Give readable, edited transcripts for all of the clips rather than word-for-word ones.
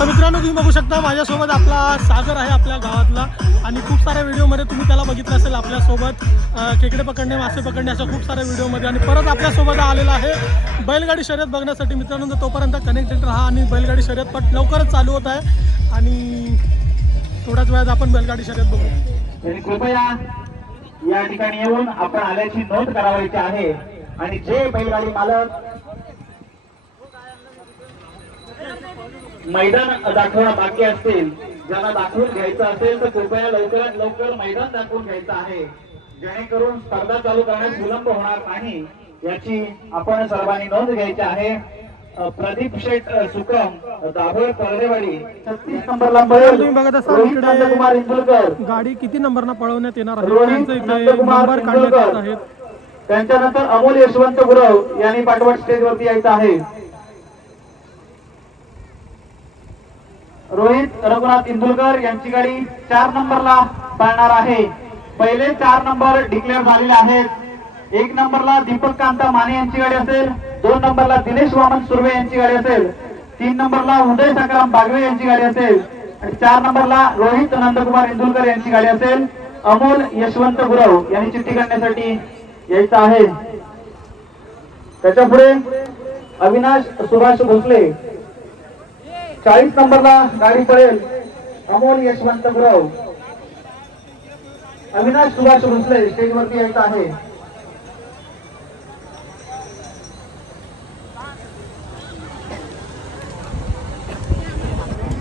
तर मित्रांनो तुम्ही बघू शकता माझ्यासोबत आपला सागर आहे आपल्या गावातला आणि खूप साऱ्या व्हिडिओमध्ये तुम्ही त्याला बघितलं असेल आपल्यासोबत खेकडे पकडणे मासे पकडणे अशा खूप साऱ्या व्हिडिओमध्ये आणि परत आपल्यासोबत आलेला आहे बैलगाडी शर्यत बघण्यासाठी. मित्रांनो तोपर्यंत कनेक्टेड राहा आणि बैलगाडी शर्यत पण लवकरच चालू होत आहे आणि थोड्याच वेळात आपण बैलगाडी शर्यत बघू. कृपया या ठिकाणी येऊन आपण आल्याची नोंद करावायची आहे आणि जे बैलगाडी मालक मैदान दाखवणं बाकी असतील ज्यांना दाखवून घ्यायचं असेल तर कृपया लवकरात लवकर मैदान दाखवून घ्यायचं आहे जेणेकरून स्पर्धा चालू करण्यास विलंब होणार नाही याची आपण सर्वांनी नोंद घ्यायची आहे. प्रदीप शेठ सुकम दाभोळ परडेवाडी 36 नंबरला तुम्ही बघत असाल इकडे गाडी किती नंबरना पळवण्यात येणार आहे त्यांचे इथे नंबर काढण्यात येत आहेत. त्यांच्यानंतर अमोल यशवंत गुरव यांनी पाठवट स्टेज वरती यायचं आहे. रोहित रघुनाथ इंदुरकर यांची गाडी 4 नंबरला पळणार आहे. पहिले 4 नंबर डिक्लेअर झालेले आहेत. 1 नंबरला दीपक कांता माने यांची गाडी असेल. 2 नंबरला दिनेश वामन सुर्वे यांची गाडी असेल. 3 नंबरला उदय सकाराम बागवे यांची गाडी असेल आणि 4 नंबरला रोहित नंदकुमार इंदुरकर यांची गाडी असेल. अमोल यशवंत गुरव यांनी चिठ्ठी काढण्यासाठी यायचं आहे. त्याच्या पुढे अविनाश सुभाष भोसले 40 नंबरला गाडी पळेल. अमोल यशवंत गुरव अविनाश सुभाष भोसले स्टेज वरती यायचं आहे.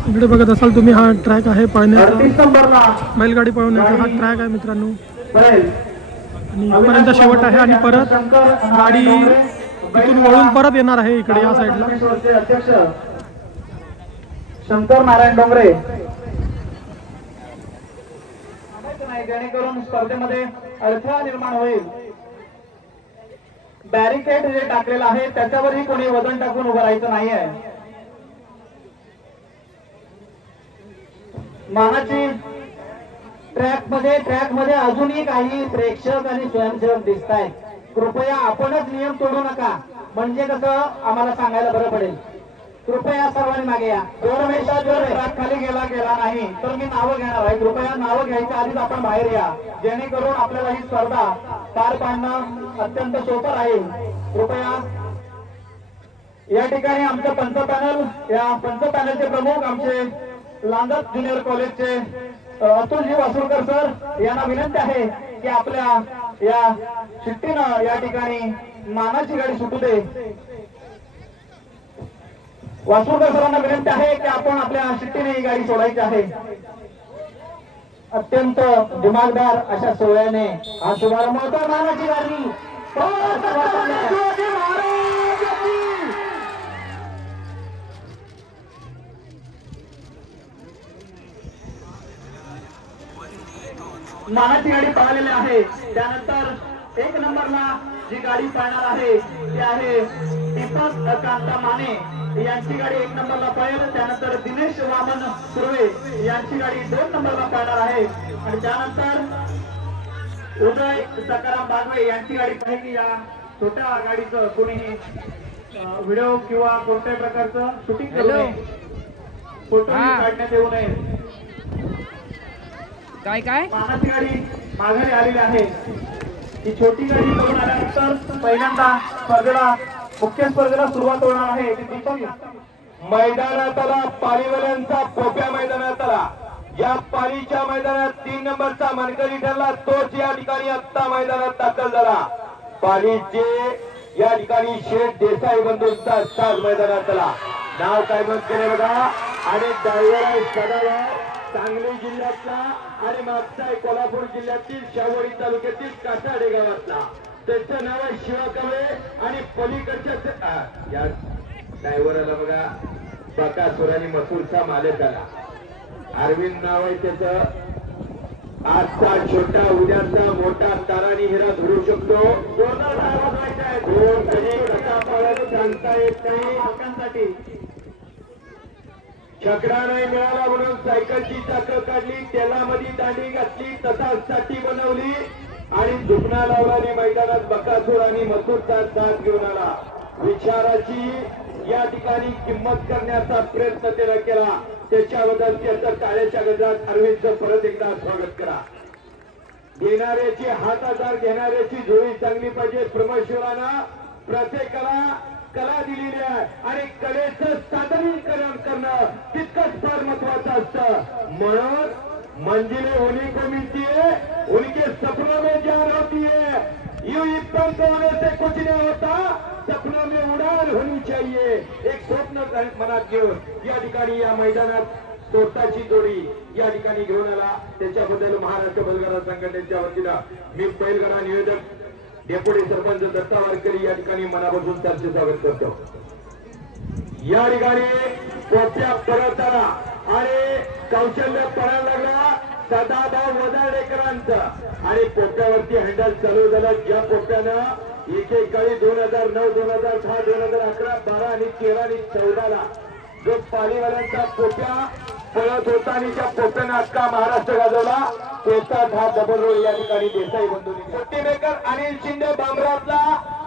इकडे बघत असाल तुम्ही हा ट्रॅक आहे पळण्याचा बैलगाडी पळवण्याचा हा ट्रॅक आहे मित्रांनो आणि इथपर्यंत शेवट आहे आणि परत गाडी इथून वळून परत येणार आहे इकडे या साईडला. अध्यक्ष शंकर नारायण डोंगरे जेणेकरून स्पर्धेमध्ये अडथळा निर्माण होईल. बॅरिकेड जे टाकलेलं आहे त्याच्यावरही कोणी वजन टाकून उभं राहायचं नाही आहे. मानाची ट्रॅक मध्ये अजूनही काही प्रेक्षक आणि स्वयंसेवक दिसत आहेत. कृपया आपणच नियम तोडू नका म्हणजे कसं आम्हाला सांगायला बरं पडेल. कृपया सर्वांनी मागे या. गव्हर्नमेंटचा जर ट्रॅक खाली गेला नाही तर मी नावं घेणार आहे. कृपया नावं घ्यायच्या आधीच आपण बाहेर या जेणेकरून आपल्याला ही स्पर्धा पार पाडणं अत्यंत सोपं राहील. कृपया या ठिकाणी आमचं पंच पॅनल या पंच पॅनलचे प्रमुख आमचे लांदत ज्युनियर कॉलेजचे अतुलजी वासुळकर सर यांना विनंती आहे की आपल्या या शिट्टीनं या ठिकाणी मानाची गाडी सुटू दे. वासुळकर सरांना विनंती आहे की आपण आपल्या शिट्टीने ही गाडी सोडायची आहे. अत्यंत दिमागदार अशा सोहळ्याने हा शुभारंभ होतो. मानाची गाडी मानाची गाडी पळालेली आहे. त्यानंतर 1 नंबरला जी गाडी पळणार आहे ती आहे दीपक कांता माने यांची गाडी 1 नंबरला पळेल. त्यानंतर दिनेश वामन सुर्वे यांची गाडी 2 नंबरला पळणार आहे आणि त्यानंतर उदय सकाराम बागवे यांची गाडी पाहिजे. या छोट्या गाडीचं कोणीही व्हिडिओ किंवा कोणत्याही प्रकारचं शूटिंग करू नये, फोटो काढण्यात येऊ नये. काय मानाची गाडी माघारी आलेली आहे. ही छोटी गाडी करून आल्यानंतर पहिल्यांदा मुख्य स्पर्धेला सुरुवात होणार आहे. मैदानात आला पालीवाल्यांचा पोप्या मैदानात आला. या पालीच्या मैदानात 3 नंबरचा मानकरी ठरला तोच या ठिकाणी आत्ता मैदानात दाखल झाला. पालीचे या ठिकाणी शेठ देसाई बंधूंचा साज मैदानात आला. नाव काय नोंद केले बघा आणि ड्रायव्हर आहे सदाभाऊ सांगली जिल्ह्यातला आणि मागचा आहे कोल्हापूर जिल्ह्यातील शावडी तालुक्यातील कासाडे गावातला. त्याचं नाव आहे शिवा कवे आणि पलीकडच्या या ड्रायव्हरला बघा बकासूर आणि मसूरचा मालक आला. अरविंद नाव आहे त्याचं. आजचा छोटा उद्याचा मोठा ताराणी हिरा धरू शकतो. सांगता येत नाही. छकडा नाही मिळाला म्हणून सायकलची चाकं काढली, तेलामध्ये दांडी घातली, तसाच साठी बनवली आणि दुखणा लावला. मैदानात बकासूर आणि मसूरचा साथ घेऊन आला. विचाराची या ठिकाणी किंमत करण्याचा प्रयत्न त्यानं केला. त्याच्याबद्दल त्याचं टाळ्याच्या गजरात अरविंदचं परत एकदा स्वागत करा. घेणाऱ्याची हात आधार, घेणाऱ्याची जोडी चांगली पाहिजे. परमेश्वरानं प्रत्येकाला कला दिलेली आहे आणि कलेचं सादरीकरण करणं तितकंच फार महत्वाचं असतं. म्हणून मंजिले होने को मिलती है, उनके सपनों में जान होती है. यूं इब्बन को होने से कुछ नहीं होता, सपनों में उड़ान होनी चाहिए. एक स्वप्न मनात घेऊन या ठिकाणी या मैदानात स्वतःची जोडी या ठिकाणी घेऊन आला. त्याच्याबद्दल महाराष्ट्र बैलगाडा संघटनेच्या वतीनं मी बैलगाडा नियोजक डेप्युटी सरपंच दत्ता वारकरी या ठिकाणी मनापासून त्यांचे स्वागत करतो. या ठिकाणी पोट्या परत आला आणि कौशल्य पडायला लागला सदाभाऊ वदाळेकरांचं आणि पोट्यावरती हँडल चालू झालं. ज्या पोट्यानं एकेकाळी 2009, 2010, 2011, 12 आणि 13 आणि 14 जो पालीवाल्यांचा पोट्या पळत होता आणि त्या पोट्यानं अख्खा महाराष्ट्र गाजवला. त्याचाच हा डबल रोल या ठिकाणी देसाई बंधूंनी सुट्टी मेकर अनिल शिंदे बांबरातला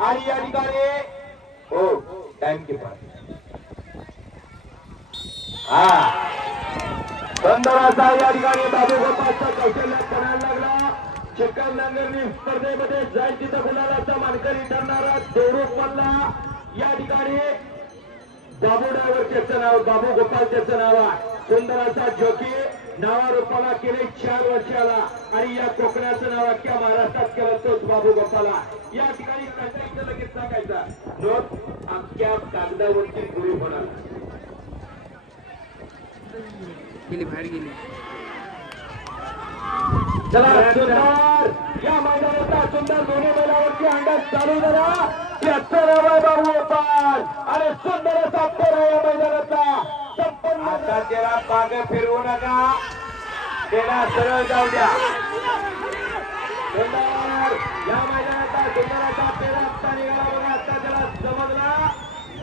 आणि या ठिकाणी हो टाइम किपर बंदराचा या ठिकाणी बाबू गोपाळचा कौशल्य पडायला लागला. चिकन नांगरणी स्पर्धेमध्ये जाईल तिथं गुलालाचा मानकरी ठरणारा देवरूप मधला या ठिकाणी बाबू ड्रायव्हर त्याचं नाव, बाबू गोपाळ त्याचं नाव आहे. सुंदराचा जॉकी नावारूपाला केले 4 वर्षाला आणि या कोकणाचं नाव अख्ख्या महाराष्ट्रात केलं तोच बाबू गोपाला. या ठिकाणी कंटाईचं लगेच सांगायचा नोट आमच्या कागदावरती पुरी होणार गेली बाहेर गेली. चला सुंदर या मैदानाचा सुंदर दोन्ही बैलावरती अंडा चालू झाला. त्याचं नाव आहे बाबू गोपाल आणि सुंदर असा पेरा या मैदानाचा संपन्न. आता त्याला पाग फिरवू नका, त्याला सरळ जाऊ द्या. सुंदर या मैदानाचा सुंदराचा पेरा आता निघाला बघा. आता त्याला समजला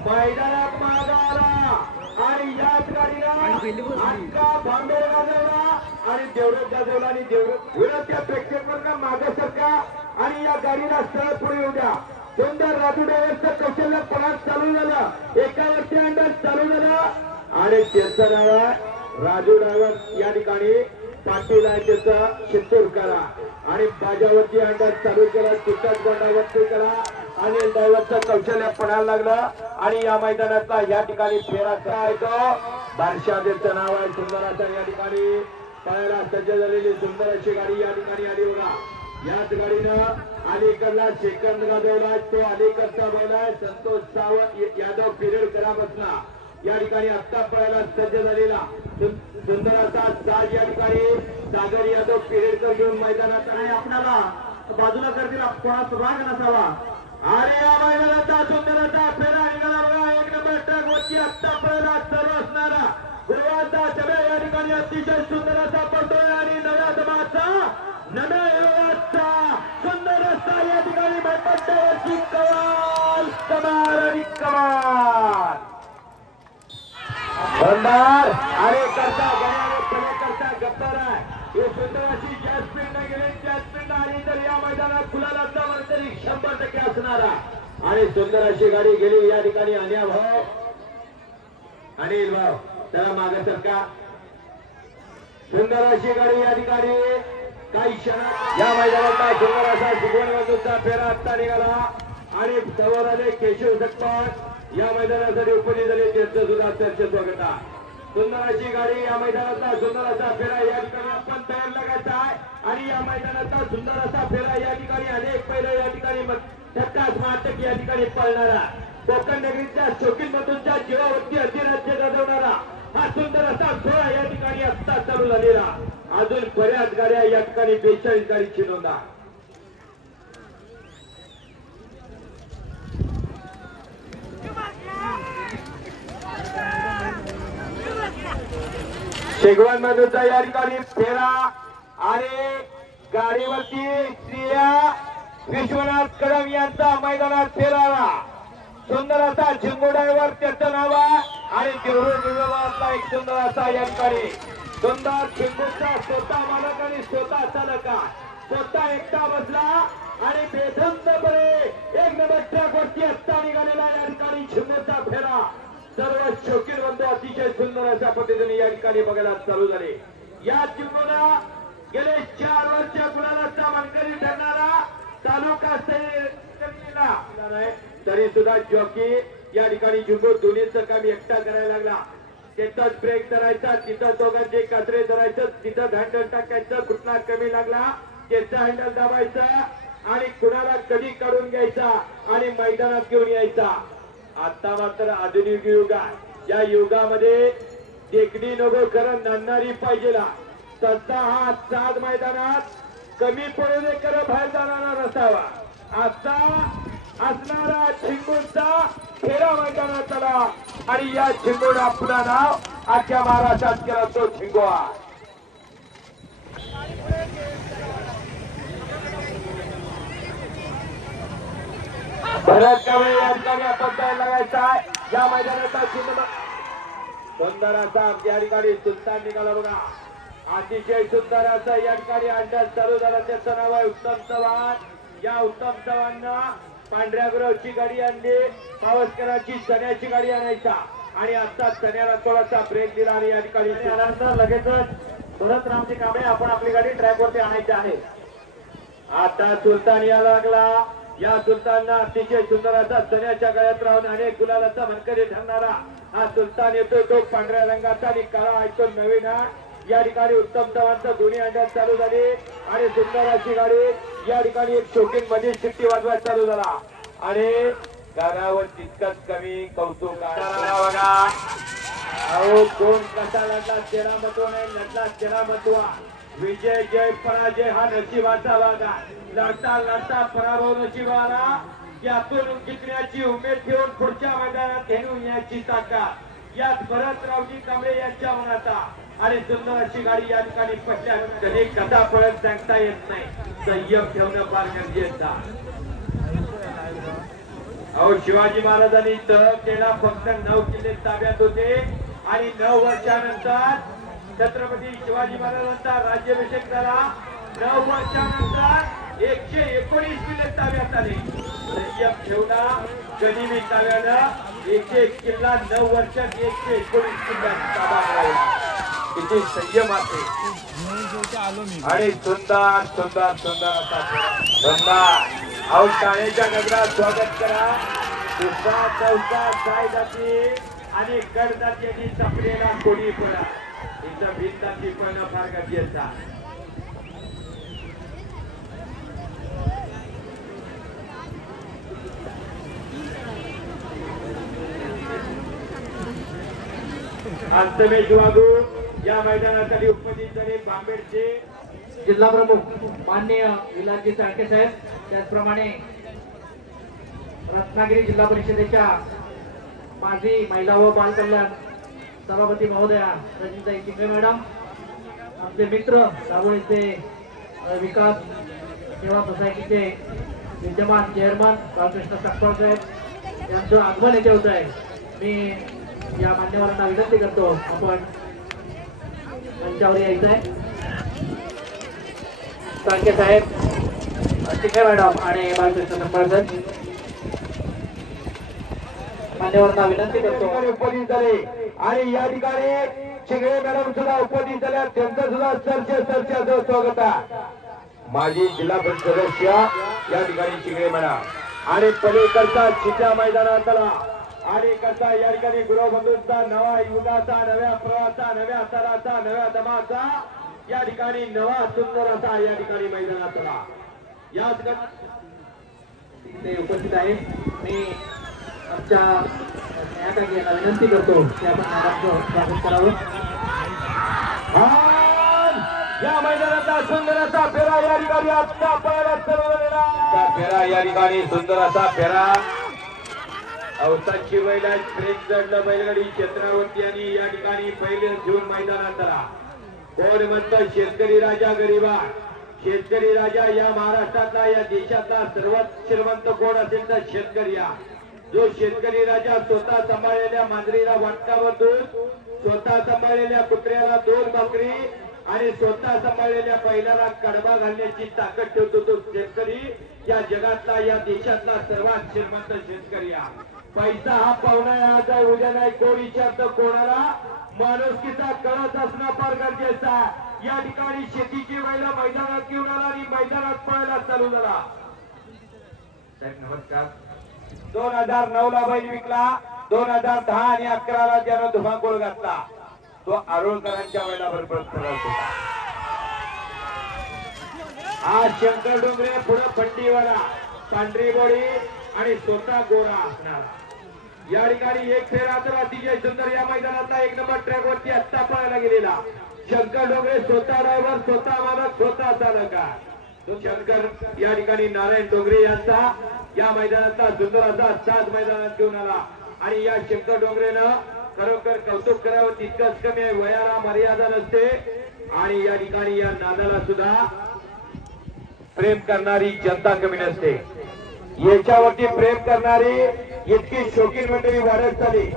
मैदानात मागा आला आणि याच गाडीला अख्खा भांबेर गाजवला आणि देवरत गाजवला आणि देवरत विरोध त्या प्रेक्षकांना मागे सरका आणि या गाडीला सरळ पुढे येऊ द्या. सुंदर राजू ड्रायव्हरचं कौशल्य परात चालू झालं. एकावरती अंडर चालू झालं आणि त्याचं नाव आहे राजू ड्रायव्हर या ठिकाणी पाटील आहे त्याचं शिंतूरकरा आणि बाजावरती अंडर चालू केला. तिकट गोंडावरती केला आणि ड्रायव्हरचं कौशल्य पडायला लागलं आणि या मैदानाचा या ठिकाणी फेरा आहे तो बारशा त्याचं नाव आहे. सुंदराचा या ठिकाणी पळायला सज्ज झालेली सुंदर अशी गाडी या ठिकाणी आली बघा. याच गाडीनं अलीकडला सेकंद गाजवला. तो अलीकडचा बैल आहे संतोष सावंत यादव पिरेडकरा बसला या ठिकाणी आत्ता पळायला सज्ज झालेला सुंदराचा साज या ठिकाणी सागर यादव पिरेडकर घेऊन मैदानात आणि आपल्याला बाजूला करतील कोणाचा राग नसावा. अरे या मैदानाचा सुंदराचा फेरा निघाला बघा. 1 नंबर ट्रक वरती आत्ता पळायला सर्व असणारा गुरुवारचा चढा या ठिकाणी अतिशय सुंदर असा पडतोय आणि नव्या दमाचा नव्या युगाचा सुंदर असा या ठिकाणी भटपट्ट्यावरची कमाल कमाल आणि कमाल बंदार अरे करता गण्याने पुणे करता गप्पर आहे. हे सुंदर अशी ज्या स्पीडने गेले त्या स्पीडने आली तर या मैदानात गुलालाचा तरी 100% असणारा आणि सुंदर अशी गाडी गेली या ठिकाणी. अन्या भाऊ अनिल भाऊ त्याला मागे सरका. सुंदर अशी गाडी या ठिकाणी काही क्षणात या मैदानाचा सुंदर असा शिकवण बाजूचा फेरा आत्ता निघाला आणि समोर आले केशव जगपाट या मैदानासाठी उपस्थित झाले त्यांचं सुद्धा त्यांचे स्वागत आहे. सुंदर अशी गाडी या मैदानाचा सुंदर असा फेरा या ठिकाणी आपण तयार लागायचा आहे आणि या मैदानाचा सुंदर असा फेरा या ठिकाणी अनेक पहिला या ठिकाणी टक्काच माटक या ठिकाणी पळणारा कोकण नगरीच्या शौकीन मधूनच्या जीवावरती अधिराज्य गाजवणारा हा सुंदर असा सोहळा या ठिकाणी आत्ता चालू झालेला. अजून बऱ्याच गाड्या या ठिकाणी 42 गाडीची नोंद आहे. शेगवान मधूनचा या ठिकाणी फेरा आणि गाडीवरती स्त्रिया विश्वनाथ कदम यांचा मैदानात फेराला सुंदर असा झिंगू ड्रायव्हर त्याचं नाव आहे आणि देवरूप विभागातला एक सुंदर असा या ठिकाणी सुंदर झिंगूचा स्वतः मालक आणि स्वतः चालक स्वतः एकटा बसला आणि बेधंतपणे 1 नंबर ट्रक वरती असता निघालेला या ठिकाणी झिंगूचा फेरा सर्व शौकीन बंधू अतिशय सुंदर अशा पद्धतीने या ठिकाणी बघायला चालू झाले. या चिमणा गेले 4 वर्ष गुलालाचा मानकरी ठरणारा तालुका तरी सुद्धा जॉकी या ठिकाणी जिंकून दोन्हीचं काम एकटा करायला लागला. तिथंच ब्रेक धरायचा, तिथं दोघांचे कात्रे धरायचं, तिथं हँडल टाकायचं, कुठला कमी लागला त्याचं हँडल दाबायचं आणि कुणाला कधी काढून घ्यायचा आणि मैदानात घेऊन यायचा. आता मात्र आधुनिक युग आहे. या युगामध्ये टेकडी नको खरं नांदणारी पाहिजेला. तसा हा साध मैदानात कमी पडू दे खरं बाहेर जाणारा नसावा असा असणारा चिंगूरचा फेरा मैदानात आला आणि या चिंगूर आपलं नाव आजच्या महाराष्ट्रात केला तो चिंगू आहे. बऱ्याच काळी या ठिकाणी आपण काय लागायचा या मैदानाचा चिंगू सुंदर असा या ठिकाणी सुलतान निघाला बघा. अतिशय सुंदर असं या ठिकाणी अंदाज चालू झाला. त्याचं नाव आहे उत्तम चव्हाण. या उत्तम चव्हाणना पांढऱ्या गुरावची गाडी आणली, पावसकरांची चण्याची गाडी आणायचा आणि आता चण्याला थोडासा ब्रेक दिला आणि या ठिकाणी त्यानंतर लगेचच भरत रामजी कांबळे आपण आपली गाडी ट्रॅकवरती आणायची आहे. आता सुलतान या लागला. या सुलतानना अतिशय सुंदर असा चण्याच्या गळ्यात राहून अनेक गुलालाचा मनकरी ठरणारा हा सुलतान येतो. तो पांढऱ्या रंगाचा आणि काळा आहे तो नवीन आहे. या ठिकाणी उत्तम चव्हाणचा दोन्ही अंड्यात चालू झाली आणि सुंदर अशी गाडी या ठिकाणी एक शौकीन मध्ये शिट्टी वाजवायला चालू झाला आणि गाण्यावर तितकंच कमी कौतुक बघा. अहो कोण कसा लढला त्याला महत्व नाही, लढला त्याला महत्व. विजय जय पराजय हा नशिबाचा भाग आहे. लढता लढता पराभव नशिबाला यातून जिंकण्याची उमेद ठेवून पुढच्या मैदानात घेऊन याची ताकद यात भरतरावजी कांबळे यांच्या मनात आणि सुंदर अशी गाडी या ठिकाणी पडल्या. कधी कसा पळत सांगता येत नाही. संयम ठेवणं फार गरजेचं. अहो शिवाजी महाराजांनी तह केला. फक्त 9 किल्ले ताब्यात होते आणि 9 वर्षानंतर छत्रपती शिवाजी महाराजांचा राज्याभिषेक झाला. 9 वर्षानंतर 119 किल्ले ताब्यात आले. संयम ठेवला गनिमी ताब्यानं 101 किल्ला 9 वर्षात 119 किल्ल्यात ताबा मिळवला. किती संयम असे आणि सुंदर सुंदर सुंदर असा सुंदर. अहो टाळेच्या गजरात स्वागत करा. दुसरा चौथा साय जाती आणि गड जाती यांनी चपलेला कोणी पडा. इथं भिन्न जाती पण फार गरजेचा. अंतमेश वागू या मैदानासाठी उपस्थित झाले. बांबेडचे जिल्हा प्रमुख माननीय विलासजी चाळके साहेब, त्याचप्रमाणे रत्नागिरी जिल्हा परिषदेच्या माजी महिला व बाल कल्याण सभापती महोदया रजनीताई चिंगळे मॅडम, आमचे मित्र दाभोळीचे विकास सेवा सोसायटीचे विद्यमान चेअरमन बाळकृष्ण सकपाळ साहेब यांचं आगमन येथे होत आहे. मी या मान्यवरांना विनंती करतो आपण मंचावर यायचं आहे. चाळके साहेब, चिंगळे मॅडम आणि बाळकृष्ण सकपाळ साहेब मान्यवरांना विनंती करतो. उपस्थित झाले आणि या ठिकाणी चिंगळे मॅडम सुद्धा उपस्थित झाल्या. त्यांचं सुद्धा सरचे स्वागत आहे. माजी जिल्हा परिषद सदस्य या ठिकाणी चिंगळे मॅडम आणि पलीकडचा चित्या मैदानात आला आणि कसा या ठिकाणी गुरुबंधूंचा नवा युगाचा, नव्या प्रवाहाचा, नव्या तराचा, नव्या दमाचा या ठिकाणी नवा सुंदर असा या ठिकाणी मैदानात आला. या ते उपस्थित आहे. मी आमच्या न्यायालयाला यांना विनंती करतो की आपण मॅडमचं स्वागत करावं. या मैदानाचा सुंदर असा फेरा या ठिकाणी आता पाहायला चालवलेला फेरा या ठिकाणी सुंदर असा फेरा. अवताची बैला ट्रेन चढलं बैलगाडी छत्रपती आणि या ठिकाणी पहिले जून मैदानात आला. कोण म्हणतं शेतकरी राजा गरीबा. शेतकरी राजा या महाराष्ट्रातला, या देशातला सर्वात श्रीमंत कोण असेल तर शेतकरी. जो शेतकरी राजा स्वतः सांभाळलेल्या मांजरीला वाटकावर दूध, स्वतः सांभाळलेल्या कुत्र्याला 2 भाकरी आणि स्वतः सांभाळलेल्या बैलाला कडबा घालण्याची ताकद ठेवतो तो शेतकरी या जगातला, या देशातला सर्वात श्रीमंत शेतकरी. पैसा हा पाहुणा आज आहे, उद्या नाही. कोण विचारतं कोणाला? माणुसकीचा कळस असणं फार गरजेचं आहे. या ठिकाणी शेतीची बैल मैदानात घेऊन आला आणि मैदानात पळायला चालू झाला. साहेब नमस्कार. 2009 ला बैल विकला, 2010 आणि 11 ला त्यानं धुमाकूळ घातला. तो आरोळकरांच्या बैलाबरोबर पळत होता. आज शंकर डोंगरे पुढे फंडीवाला, पांढरी बोडी आणि स्वतः गोरा असणार. या ठिकाणी एक फेरा तर अतिशय सुंदर या मैदानातला 1 नंबर ट्रॅक वरती आत्ता पळायला गेलेला शंकर डोंगरे, स्वतः ड्रायव्हर, स्वतः मालक, स्वतः चालक. तो शंकर या ठिकाणी नारायण डोंगरे यांचा या मैदानातला सुंदर असा साज मैदानात घेऊन आला. आणि या शंकर डोंगरेनं खरोखर कौतुक करावं तितकंच कमी आहे. वयाला मर्यादा नसते आणि या ठिकाणी या नादाला सुद्धा प्रेम करणारी जनता कमी नसते. याच्यावरती प्रेम करणारी इतकी शौकीन मंडळी वाढत चालली.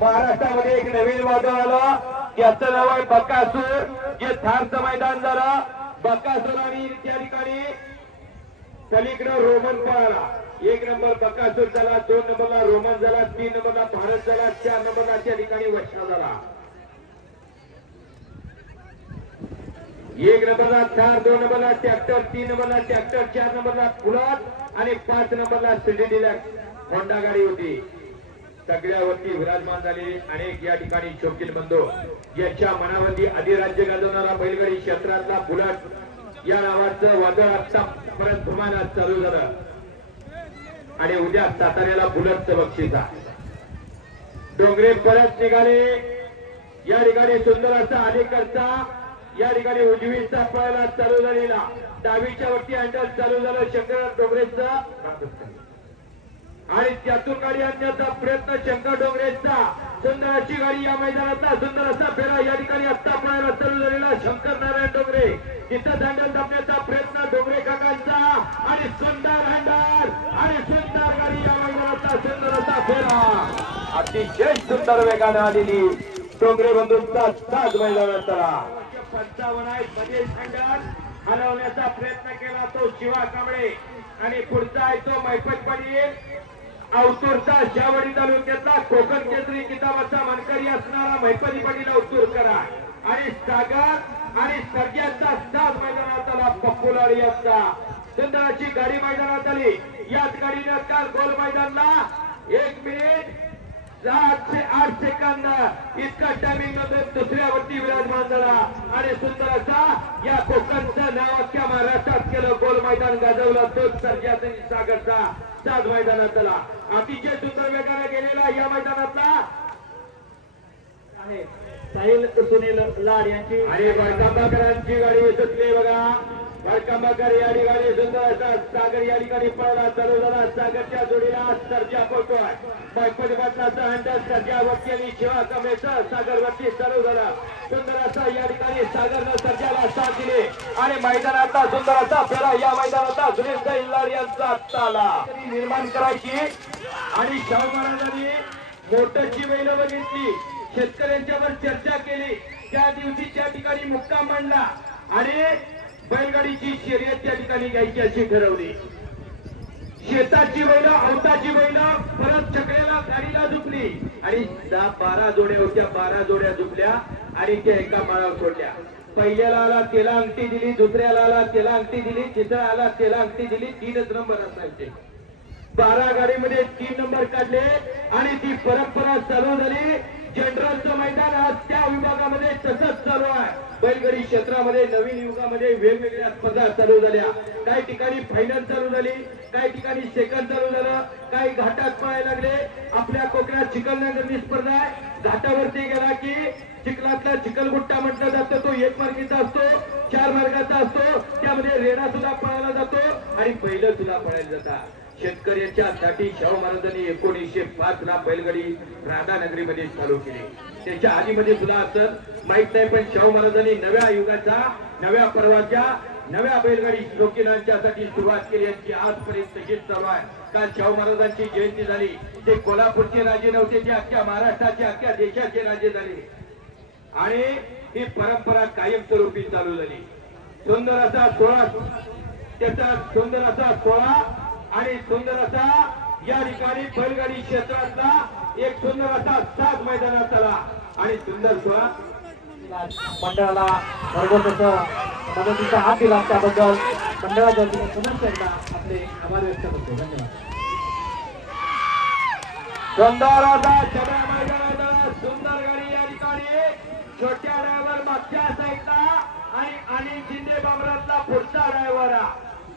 महाराष्ट्रामध्ये एक नवीन वादळ आलं, त्याचं नाव आहे बकासूर. जे थारचं मैदान झालं, बकासूर आणि त्या ठिकाणी पलीकडे रोमन पळाला. 1 नंबर बकासूर झाला, 2 नंबरला रोमन झाला, 3 नंबरला भारत झाला, 4 नंबरला त्या ठिकाणी वशा झाला. 1 नंबरला थार, 2 नंबरला ट्रॅक्टर, 3 नंबरला ट्रॅक्टर, 4 नंबरला बुलेट आणि 5 नंबरला सिटी डिलक्स होंडा गाडी होती. सगळ्यावरती विराजमान झालेले अनेक या ठिकाणी शौकीन बंधू. याच्या मनावरती अधिराज्य गाजवणारा बैलगाडी क्षेत्रातला बुलेट या नावाचं वादळ आता परत धुमानात चालू झालं. आणि उद्या साताऱ्याला बुलेटचं बक्षीस आहे. डोंगरे परत निघाले. या ठिकाणी सुंदर असा अलीकडचा या ठिकाणी उजवीचा पळायला चालू झालेला, डावीच्या वरती हँडल चालू झालं शंकर डोंगरेचा. आणि त्यातून गाडी आणण्याचा प्रयत्न शंकर डोंगरेचा. सुंदर अशी गाडी या मैदानातला सुंदर असा फेरा या ठिकाणी आत्ता पळायला चालू झालेला शंकर नारायण डोंगरे. तिथं हँडल दाबण्याचा प्रयत्न डोंगरे काकांचा आणि सुंदर हँडल आणि सुंदर गाडी या मैदानातला सुंदर असा फेरा. अतिशय सुंदर वेगाने आलेली डोंगरे बंधूंचा साज मैदानात चला. 55 आहे. मध्ये हँडल हलवण्याचा प्रयत्न केला तो शिवा कांबळे आणि पुढचा आहे तो मैफत पाटील औतूरचा शावडी तालुक्यातला कोकण केंद्रीय किताबाचा मानकरी असणारा मैफती पाटील औतूर करा. आणि सागर आणि सर्जाचा साज मैदानात आला पप्पूलाडी यांचा. सुंदर अशी गाडी मैदानात आली. याच गाडीनं काल गोल मैदानला 1 मिनिट 8 सेकंद इतका टायमिंग मध्ये दुसऱ्यावरती विराजमान झाला. आणि सुंदर असा या कोकणचं नाव अख्ख्या महाराष्ट्रात केलं. गोल मैदान गाजवलं तो सर्जाचा आणि सागरचा साज मैदानात आला. अतिशय सुंदर वेगाने गेलेला या मैदानातला आहे साहिल सुनील लाड यांची. आणि बळकांबाकरांची गाडी सुटली बघा. बळकांबाकर या ठिकाणी सुंदर असा सागर या ठिकाणी पळाला चालू झाला. सागरच्या जोडीला सर्जा पळतोय. मैफत पाटलाचा हँडल सर्जावरती आणि शिवा कांबळेचा सागरवरती चालू झाला. सुंदर असा या ठिकाणी सागरनं सर्जाला साथ दिली आणि मैदानातला सुंदर असा फेरा या मैदानातला सुनील लाड यांचा आला निर्माण करायची. आणि शाहू महाराजांनी मोठ्याची बैल बघितली, शेतकऱ्यांच्यावर चर्चा केली. त्या दिवशी त्या ठिकाणी मुक्काम मांडला आणि बैलगाडीची शर्यत त्या ठिकाणी घ्यायची अशी ठरवली. शेताची बैल, अवताची बैल परत चकड्याला गाडीला झुकली आणि 10-12 जोड्या होत्या. 12 जोड्या झुकल्या आणि त्या एका माळावर सोडल्या. पहिल्याला आला त्याला अंगठी दिली, दुसऱ्याला आला त्याला अंगठी दिली, तिसरा आला त्याला अंगठी दिली. 3च नंबर असायचे. 12 गाडीमध्ये 3 नंबर काढले आणि ती परंपरा चालू झाली. जनरलचं मैदान आज त्या विभागामध्ये तसंच चालू आहे. बैलगाडी क्षेत्रामध्ये नवीन युगामध्ये वेगवेगळ्या स्पर्धा चालू झाल्या. काही ठिकाणी फायनल चालू झाली, काही ठिकाणी सेकंड चालू झालं, काही घाटात पळायला लागले. आपल्या कोकणात चिखलनगरची स्पर्धा आहे. घाटावरती गेला की चिखलातला चिखलगुट्टा म्हटलं जातं. तो 1 मार्गाचा असतो, 4 मार्गाचा असतो. त्यामध्ये रेडा सुद्धा पळायला जातो आणि बैल सुद्धा पळायला जातात. शेतकऱ्याच्या साठी शाहू महाराजांनी 1905 ला बैलगाडी राधानगरीमध्ये चालू केली. त्याच्या आधीमध्ये सुद्धा असं माहित नाही, पण शाहू महाराजांनी नव्या युगाचा, नव्या पर्वाच्या, नव्या बैलगाडी शौकीनांच्यासाठी सुरुवात केली. यांची आजपर्यंत तशीच चालू आहे. काल शाहू महाराजांची जयंती झाली. ते कोल्हापूरचे राजे नव्हते, ते अख्ख्या महाराष्ट्राचे, अख्ख्या देशाचे राजे झाले आणि ही परंपरा कायमस्वरूपी चालू झाली. सुंदर असा 16 त्याचा सुंदर असा 16 आणि सुंदर असा या ठिकाणी बैलगाडी क्षेत्रातला एक सुंदर असा साज मैदानात आला आणि सुंदर सोहळा मंडळाला भरघोस मदतीचा हात दिला त्याबद्दल मंडळाच्या वतीने पुन्हा एकदा आपले आभार व्यक्त करतो. धन्यवाद. सुंदर असा छब्या मैदानात सुंदर गाडी या ठिकाणी छोट्या ड्रायव्हर मागच्या साईडला आणि अनिल शिंदे बांबरातला पुढचा ड्रायव्हर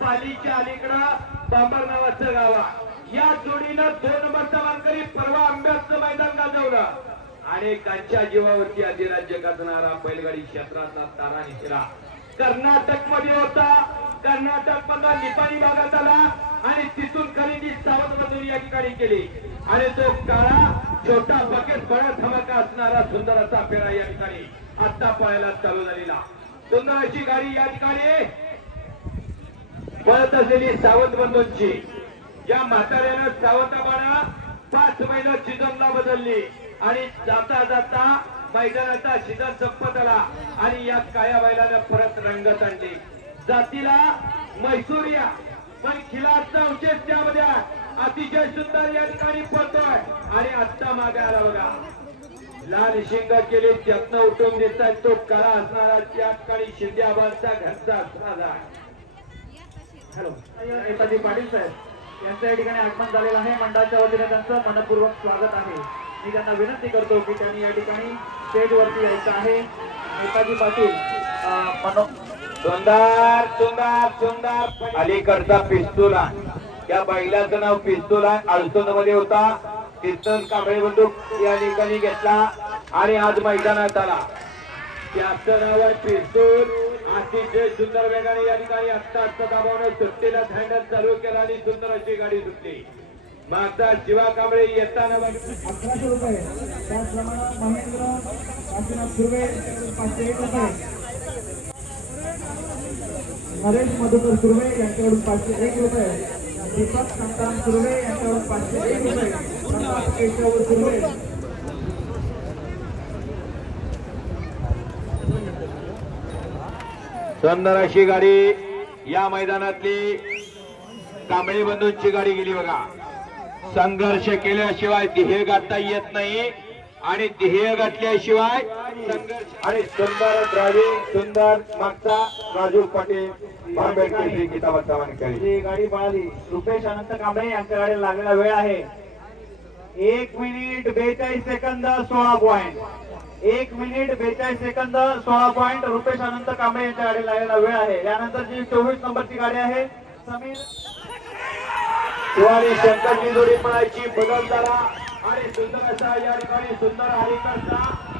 पालीच्या अलीकडं बांबर नावाचं गाव आहे. या जोडीनं 2 नंबरचा मानकरी परवा आंब्याचं मैदान गाजवलं. अनेकांच्या जीवावरती अधिराज्य गाजणारा बैलगाडी क्षेत्रातला तारा निशिरा कर्नाटक मध्ये होता. कर्नाटक मधला निपाणी भागात आला आणि तिथून खरेदी सावंतमधून या ठिकाणी केली आणि तो काळा छोटा बकेट बळा धमाका असणारा सुंदर असा फेरा या ठिकाणी आता पळायला चालू झालेला. सुंदर अशी गाडी या ठिकाणी पळत असलेली सावंत बंधूंची. या म्हाताऱ्यानं सावंतबाणा 5 महिना सीझनला बदलली आणि जाता जाता मैदानाचा सीझन संपत आला आणि या काळ्या बैलानं परत रंगत आणली. जातीला मैसूरिया पण खिलारचा विशेष त्यामध्ये अतिशय सुंदर या ठिकाणी पळतोय आणि आत्ता मागे आला बघा. लाल शिंग केले त्यातनं उठून देतात तो काळा असणारा त्या ठिकाणी शिंदे आबांचा घरचा असणारा. हॅलो नेताजी पाटील साहेब यांच्या या ठिकाणी आगमन झालेलं आहे. मंडळाच्या वतीने त्यांचं मनपूर्वक स्वागत आहे. मी त्यांना विनंती करतो की त्यांनी या ठिकाणी स्टेजवरती यायचं आहे. नेताजी पाटील सुंदर सुंदर सुंदर अलीकडचा पिस्तूल आहे. त्या बैलाचं नाव पिस्तूल आहे. अडचण मध्ये होता. तिथून कांबळे बंदूक या ठिकाणी घेतला आणि आज मैदानात आला. त्याचं नाव आहे पिस्तूल. अतिशय सुंदर वेगाने या ठिकाणी आत्ता दाबावून सुट्टीला हँडल चालू केला आणि सुंदर अशी गाडी सुटली. मागचा शिवा कांबळे येताना 1100 रुपये. त्याचप्रमाणे महेंद्र काशीनाथ सुर्वे 501 रुपये. नरेश मधुकर सुर्वे यांच्याकडून 501 रुपये. दीपक संतान सुर्वे यांच्याकडून 501 रुपये. प्रकाश केशव सुर्वे सुंदर अशी गाडी या मैदानातली कांबळे बंधूंची गाडी गेली बघा. संघर्ष केल्याशिवाय ध्येय गाठता येत नाही आणि ध्येय गाठल्याशिवाय संघर्ष. आणि सुंदर ड्रायव्हिंग सुंदर मागचा राजू पाटील बांबेडकर किताबाचा मानकरी. जी गाडी पळाली रुपेश अनंत कांबळे यांच्या गाडीला लागलेला वेळ आहे 1 मिनिट 42 सेकंद 16 पॉइंट. 1 मिनिट 42 सेकंद 16 पॉइंट रुपेश अनंत कांबळे यांच्या गाडीला लागलेला वेळ आहे. यानंतर जी 24 नंबरची गाडी आहे समीर शिवानी शंकरची जोडी पळायची बदल झाला आणि सुंदर असा या ठिकाणी सुंदर हरिकरचा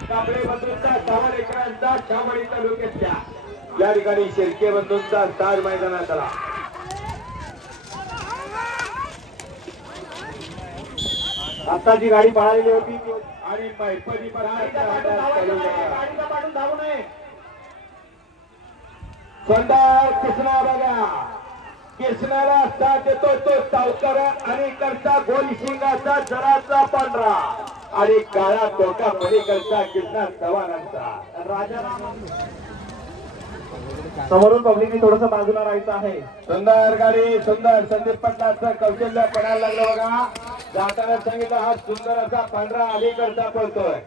कांबळे बंधूंचा 6 एकरांचा शामळी तालुक्यातल्या या ठिकाणी शिर्के बंधूंचा ताज मैदानात आला. आता जी गाडी पळालेली होती ती आणि मैपदी पाठून धावू नये. सुंदर कृष्णा बघा. कृष्णाला साथ देतो तो सावकर आणि करता गोल शिंगाचा जराचा पांढरा आणि काळा तोटा पलीकडचा कृष्णा चव्हाणांचा. राजाराम समोरून पब्लिकने थोडस बाजूला राहायचं आहे. सुंदर गाडी सुंदर संदीप पटलाचं कौशल्य पणायला लागलं बघा. जाताना सांगितलं हा सुंदर असा पांढरा अलीकडचा पळतोय.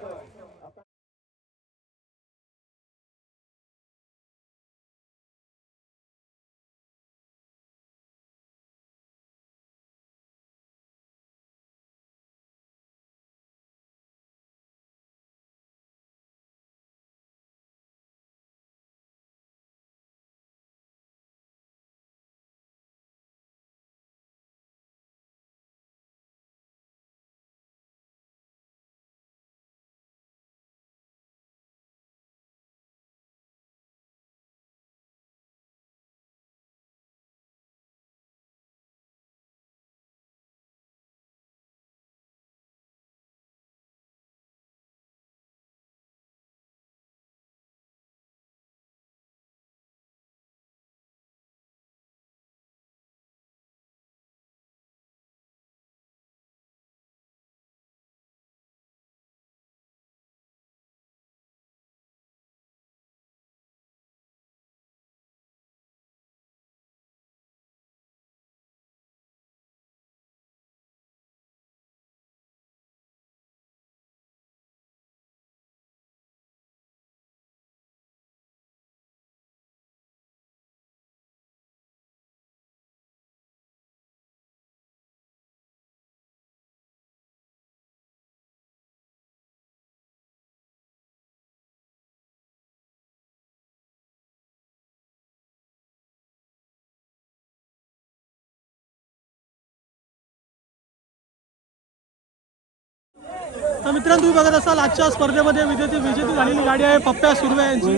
तर मित्रांनो तुम्ही बघत असाल आजच्या स्पर्धेमध्ये विजेती झालेली गाडी आहे पप्प्या सुर्वे यांची.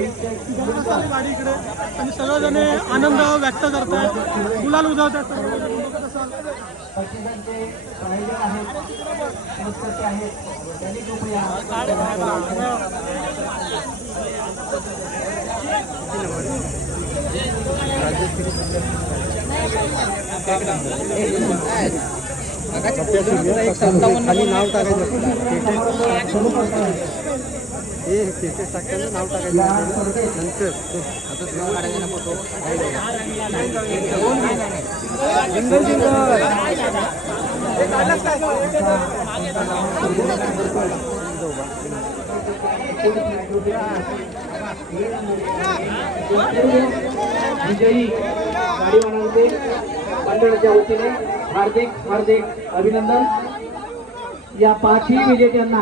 बघत असाल ही गाडी इकडे आणि सर्वजण आनंद व्यक्त करत आहेत, गुलाल उधळतात सर्वजण. बघत असाल खाली नाव टाकायचं नाव टाकायचं नंतर विजयी गाडी बनवते मंडळाच्या वतीने हार्दिक अभिनंदन या 5ही विजेत्यांना.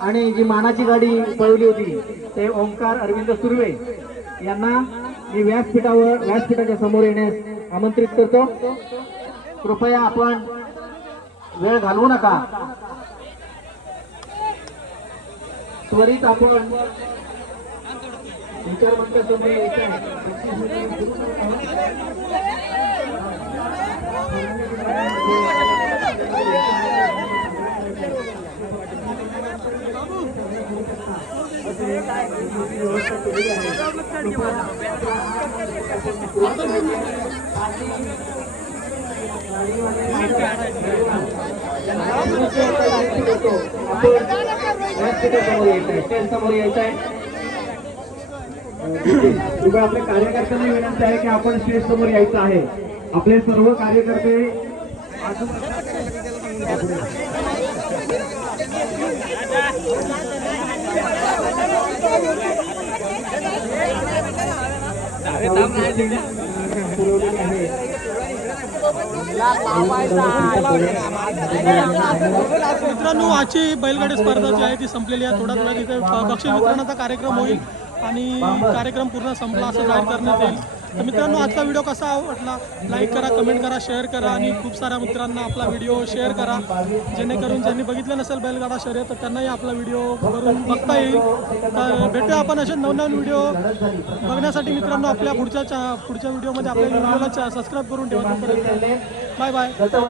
आणि जी मानाची गाडी पळवली होती ते ओंकार अरविंद सुर्वे यांना मी व्यासपीठाच्या समोर येण्यास आमंत्रित करतो. कृपया आपण वेळ घालवू नका, त्वरित आपण विचारमंचासमोर यायचं आहे. समोर यायचं आहे. कृपया आपल्या कार्यकर्त्यांना विनंती आहे की आपण स्टेज समोर यायचं आहे. आपले सर्व कार्यकर्ते मित्रांनो आजची बैलगाडी स्पर्धा जी आहे ती संपलेली आहे. थोड्या वेळात इथे बक्षीस वितरणाचा कार्यक्रम होईल आणि कार्यक्रम पूर्ण संपला असं जाहीर करण्यात येईल. तर मित्रांनो आजचा व्हिडिओ कसा वाटला लाईक करा, कमेंट करा, शेअर करा आणि खूप साऱ्या मित्रांना आपला व्हिडिओ शेअर करा, जेणेकरून ज्यांनी बघितलं नसेल बैलगाडा शर्यत तर त्यांनाही आपला व्हिडिओ करून बघता येईल. तर भेटूया आपण असे नवनवीन व्हिडिओ बघण्यासाठी. मित्रांनो आपल्या पुढच्या व्हिडिओमध्ये आपल्या व्हिडिओला सबस्क्राईब करून ठेवा. Bye bye.